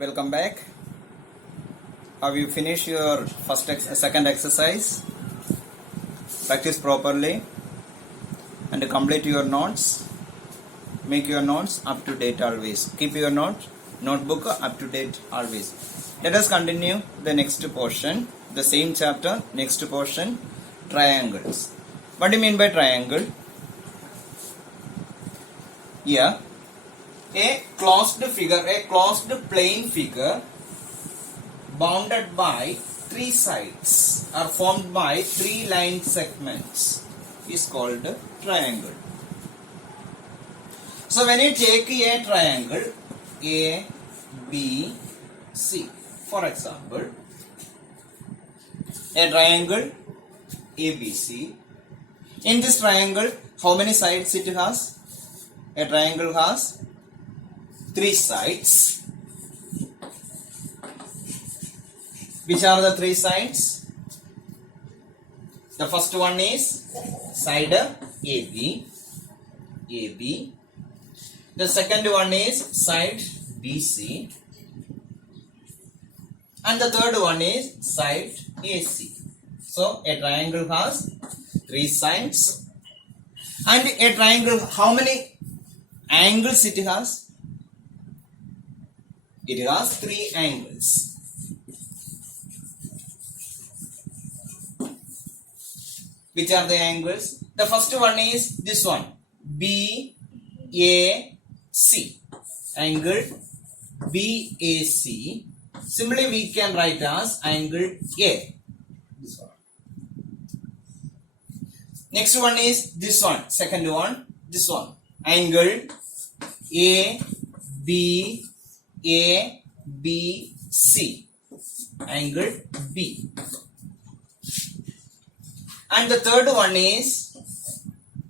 Welcome back. Have you finished your second exercise? Practice properly and complete your notes. Make your notes up to date always. Keep your notebook up to date always. Let us continue the next portion, the same chapter, next portion, triangles. What do you mean by triangle? Here, a closed plane figure bounded by three sides are formed by three line segments is called triangle. So when you take a triangle A, B, C, for example, a triangle ABC. In this triangle, how many sides it has? A triangle has three sides. Which are the three sides? The first one is side AB. The second one is side BC. And the third one is side AC. So a triangle has three sides. And a triangle, how many angles it has? It has three angles. Which are the angles? The first one is this one, BAC. Angle BAC. Simply we can write as angle A. This one. Next one is this one. Second one, this one. Angle ABC. Angle B. And the third one is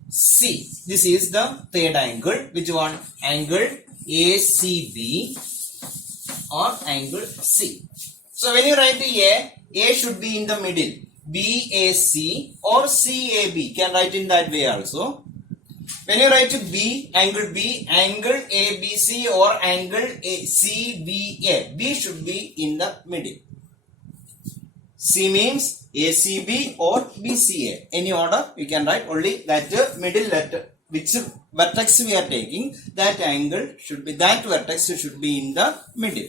C. This is the third angle. Which one? Angle ACB or angle C. So when you write A should be in the middle. BAC or CAB. Can write in that way also. When you write B, angle ABC or angle CBA. B should be in the middle. C means ACB or BCA. Any order you can write, only that middle letter, which vertex we are taking, that vertex should be in the middle.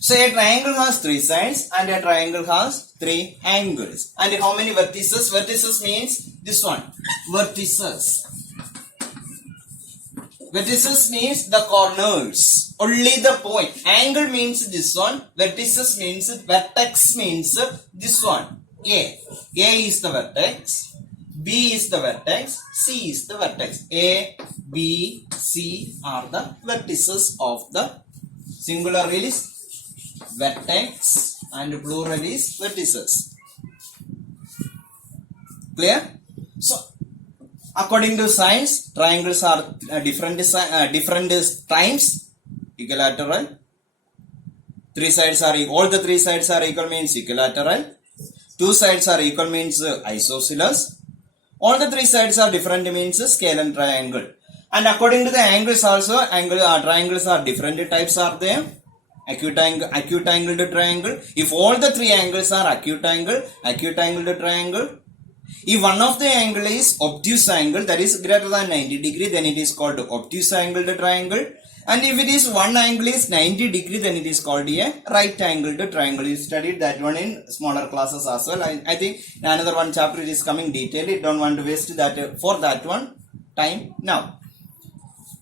So a triangle has three sides and a triangle has three angles. And how many vertices? Vertices means this one. Vertices. Vertices means the corners. Only the point. Angle means this one. Vertices means, vertex means this one. A. A is the vertex. B is the vertex. C is the vertex. A, B, C are the vertices of the singular is vertex and plural is vertices. Clear? So, according to science, triangles are different times. Equilateral. Three sides are equal. All the three sides are equal means equilateral. Two sides are equal means isosceles. All the three sides are different means scale and triangle. And according to the angles also, triangles are different types are there. Acute angled triangle. If all the three angles are acute angled triangle. If one of the angle is obtuse angle, that is greater than 90 degree, then it is called obtuse angled triangle. And if it is one angle is 90 degree, then it is called a right angled triangle. You studied that one in smaller classes as well. I think another one chapter is coming detailed. Don't want to waste that for that one time now.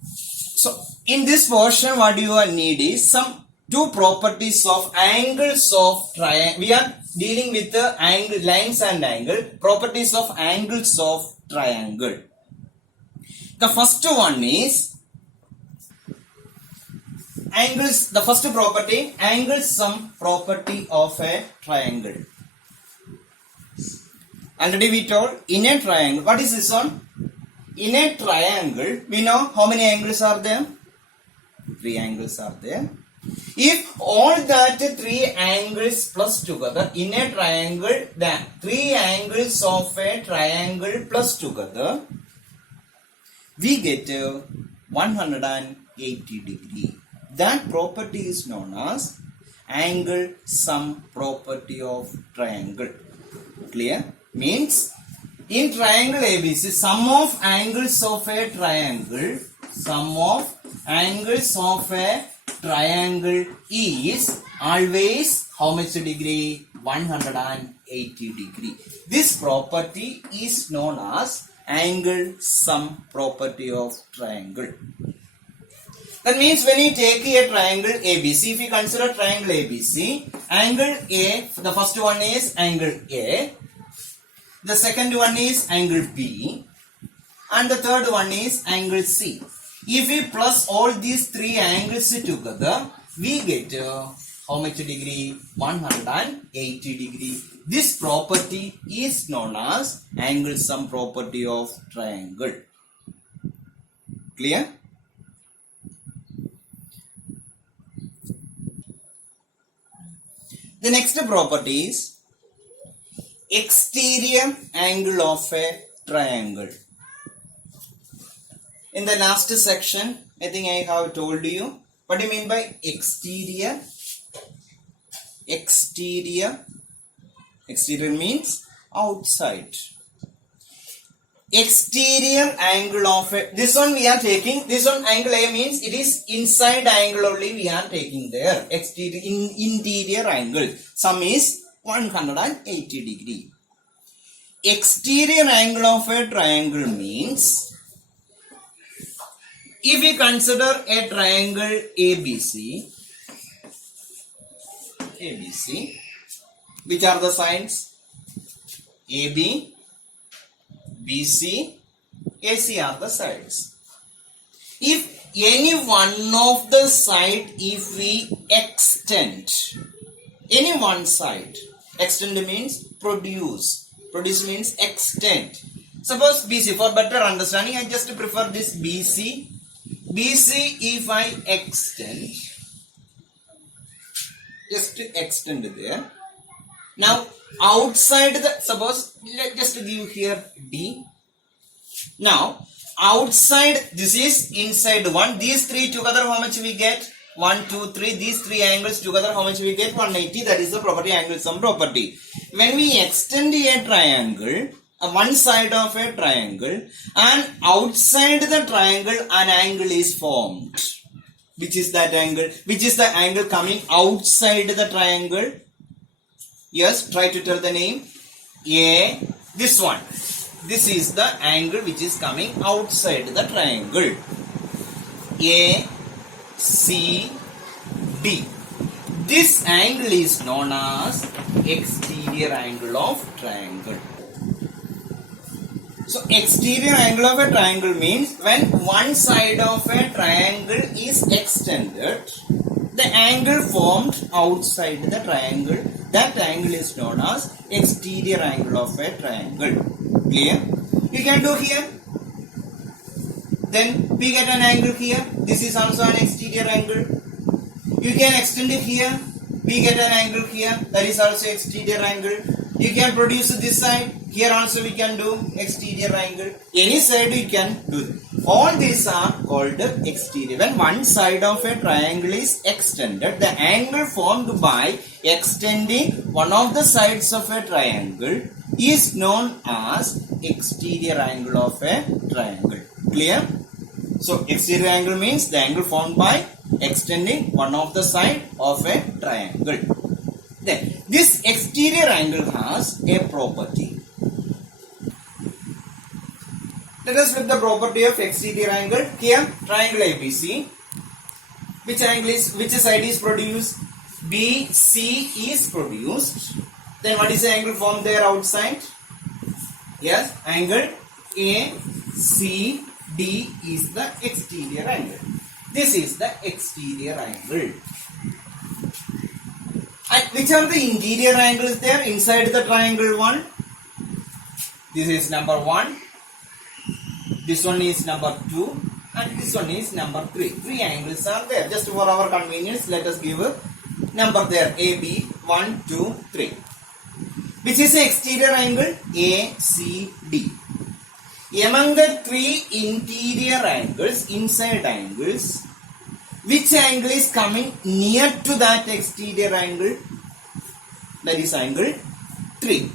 So in this portion, what you need is some two properties of angles of triangle. We are dealing with the angle, lines and angle. Properties of angles of triangle. The first one is angles. The first property, angles sum property of a triangle. Already we told in a triangle. What is this one? In a triangle, we know how many angles are there? Three angles are there. If all that three angles plus together in a triangle, the three angles of a triangle plus together, we get 180 degree. That property is known as angle sum property of triangle. Clear? Means in triangle ABC, sum of angles of a triangle, sum of angles of a triangle is always how much degree? 180 degree. This property is known as angle sum property of triangle. That means when you take a triangle ABC, if you consider triangle ABC, angle A, the first one is angle A, the second one is angle B, and the third one is angle C. If we plus all these three angles together, we get how much degree? 180 degree. This property is known as angle sum property of triangle. Clear? The next property is exterior angle of a triangle. In the last section, I think I have told you what do you mean by exterior. Exterior means outside. Exterior angle of a, this one we are taking, this one angle A means it is inside angle only we are taking there. Exterior, interior angle. Sum is 180 degree. Exterior angle of a triangle means, if we consider a triangle ABC, which are the sides? AB, BC, AC are the sides. If any one of the side, if we extend, any one side, extend means produce. Produce means extend. Suppose BC, for better understanding, I just prefer this BC. BC, if I extend, just to extend there. Now, outside the, suppose, let's just give here D. Now, outside, this is inside 1. These three together, how much we get? 1, 2, 3. These three angles together, how much we get? 180. That is the property, angle sum property. When we extend a triangle, one side of a triangle, and outside the triangle, an angle is formed. Which is that angle? Which is the angle coming outside the triangle? Yes, try to tell the name. A, this one. This is the angle which is coming outside the triangle. A, C, D. This angle is known as exterior angle of triangle. So, exterior angle of a triangle means when one side of a triangle is extended, the angle formed outside the triangle, that angle is known as exterior angle of a triangle. Clear? You can do here. Then we get an angle here. This is also an exterior angle. You can extend it here. We get an angle here. That is also exterior angle. You can produce this side. Here also we can do exterior angle. Any side we can do. All these are called exterior. When one side of a triangle is extended, the angle formed by extending one of the sides of a triangle is known as exterior angle of a triangle. Clear? So, exterior angle means the angle formed by extending one of the side of a triangle. Then, this exterior angle has a property. Let us look the property of exterior angle. Here, triangle ABC. Which side is produced? BC is produced. Then what is the angle formed there outside? Yes, angle ACD is the exterior angle. This is the exterior angle. And which are the interior angles there inside the triangle one? This is number 1. This one is number 2. And this one is number 3. 3 angles are there. Just for our convenience, let us give a number there. AB 1, 2, 3. Which is the exterior angle? ACD. Among the 3 interior angles, inside angles, Which angle is coming near to that exterior angle? That is angle 3.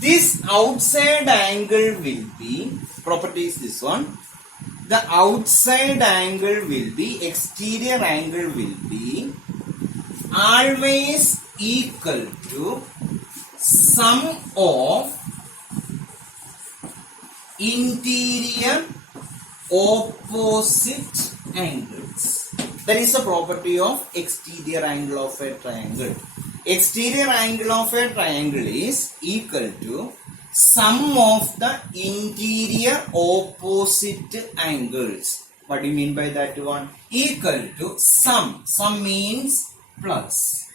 This outside angle will be, property is this one. The outside angle will be, exterior angle will be always equal to sum of interior opposite angles. That is the property of exterior angle of a triangle. Exterior angle of a triangle is equal to sum of the interior opposite angles. What do you mean by that one? Equal to sum. Sum means plus.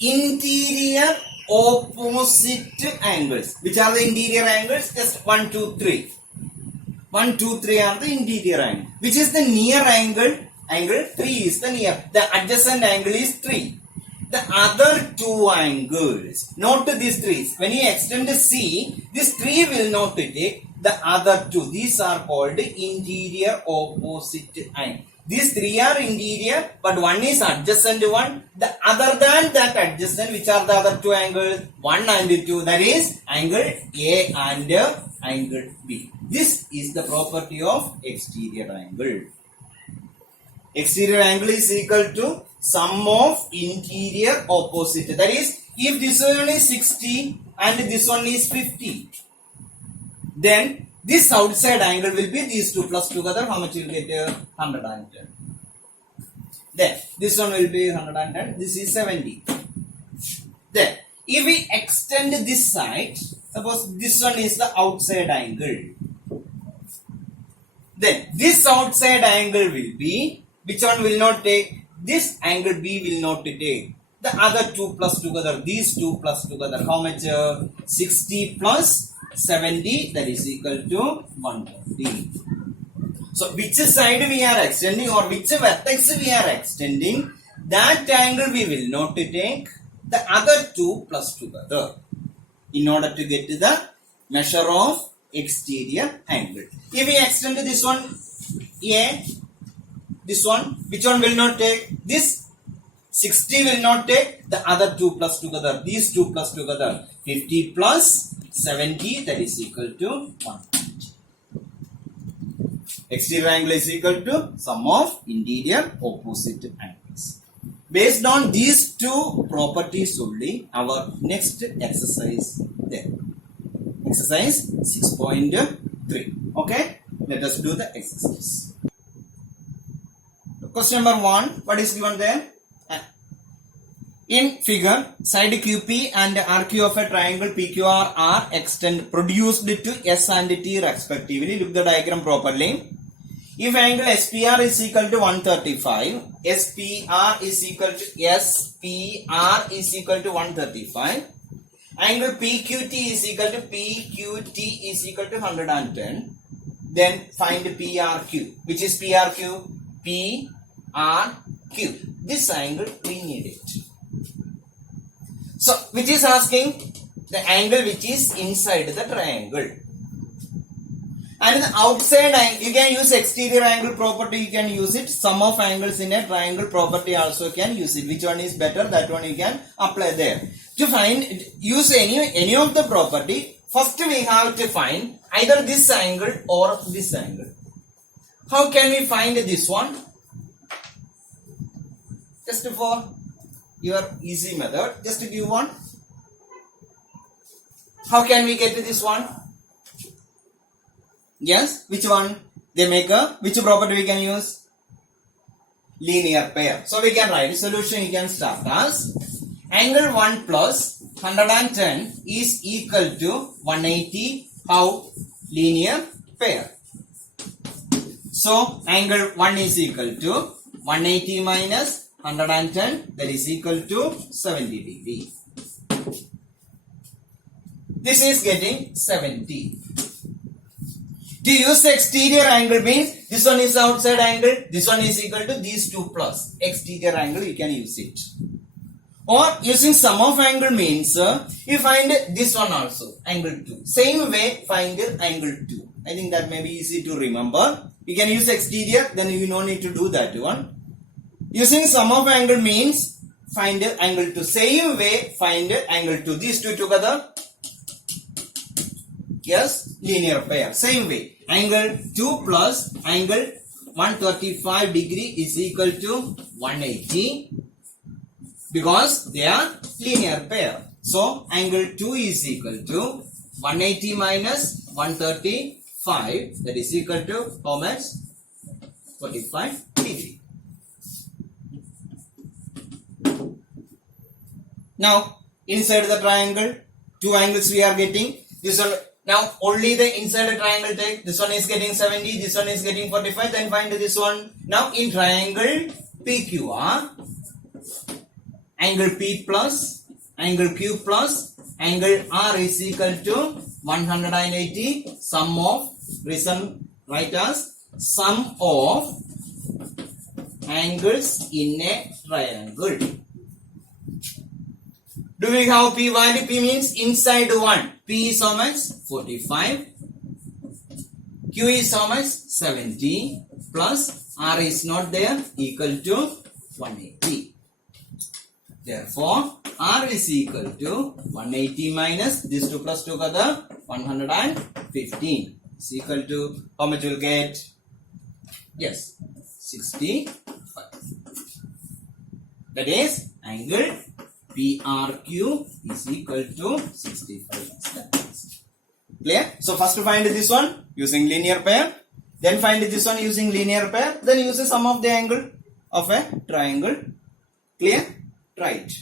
Interior opposite angles. Which are the interior angles? Just 1, 2, 3. 1, 2, 3 are the interior angle. Which is the near angle? Angle 3 is the near. The adjacent angle is 3. The other two angles, not these 3. When you extend C, this 3 will not take the other 2. These are called interior opposite angle. These 3 are interior, but one is adjacent one. The other than that adjacent, which are the other 2 angles? 1 and 2. That is angle A and angle B. This is the property of exterior angle. Exterior angle is equal to sum of interior opposite. That is, if this one is 60 and this one is 50, then this outside angle will be these 2 plus together. How much you get? 110. Then this one will be 110. This is 70. Then if we extend this side, suppose this one is the outside angle. Then this outside angle will be, which one will not take? This angle B will not take. The other 2 plus together, these 2 plus together, how much? 60 plus 70, that is equal to 120. So which side we are extending or which vertex we are extending, that angle we will not take. The other 2 plus together in order to get to the measure of exterior angle. If we extend this one A, this one, which one will not take? This 60 will not take. The other 2 plus together, these 2 plus together, 50 plus 70, that is equal to 120. Exterior angle is equal to sum of interior opposite angles. Based on these 2 properties only, our next exercise there. Exercise 6.3. Okay, let us do the exercise. Question number 1, what is given there? In figure, side QP and RQ of a triangle PQR are produced to S and T respectively. Look the diagram properly. If angle SPR is equal to 135, SPR is equal to 135. Angle PQT is equal to 110. Then find PRQ. Which is PRQ? PRQ. This angle we need it. So which is asking the angle which is inside the triangle. And the outside angle, you can use exterior angle property, you can use it. Sum of angles in a triangle property also can use it. Which one is better, that one you can apply there. To find, use any of the property, first we have to find either this angle or this angle. How can we find this one? Just for your easy method, just give one. How can we get to this one? Yes, which one? They make a, which property we can use? Linear pair. So we can write solution, you can start as angle 1 plus 110 is equal to 180. How? Linear pair. So angle 1 is equal to 180 minus 110, that is equal to 70 degree. This is getting 70. To use the exterior angle means this one is outside angle, this one is equal to these 2 plus exterior angle, you can use it. Or using sum of angle means you find this one also, angle 2. Same way find angle 2. I think that may be easy to remember. You can use exterior, then you no need to do that one. Using sum of angle means find angle to same way, find angle to these two together. Yes, linear pair, same way. Angle 2 plus angle 135 degree is equal to 180 because they are linear pair. So angle 2 is equal to 180 minus 135, that is equal to how much? 45 degree. Now inside the triangle, two angles we are getting. This one, now only the inside the triangle take. This one is getting 70, this one is getting 45. Then find this one. Now in triangle PQR, angle P plus angle Q plus angle R is equal to 180. Sum of, reason write as sum of angles in a triangle. Do we have P value? P means inside one. P is how much? 45. Q is how much? 70. Plus R is not there, equal to 180. Therefore, R is equal to 180 minus these 2 plus together 115. Is equal to how much you'll get? Yes, 65. That is angle PRQ is equal to 65. Clear? So first find this one using linear pair, then find this one using linear pair, then use the sum of the angle of a triangle. Clear? Try it.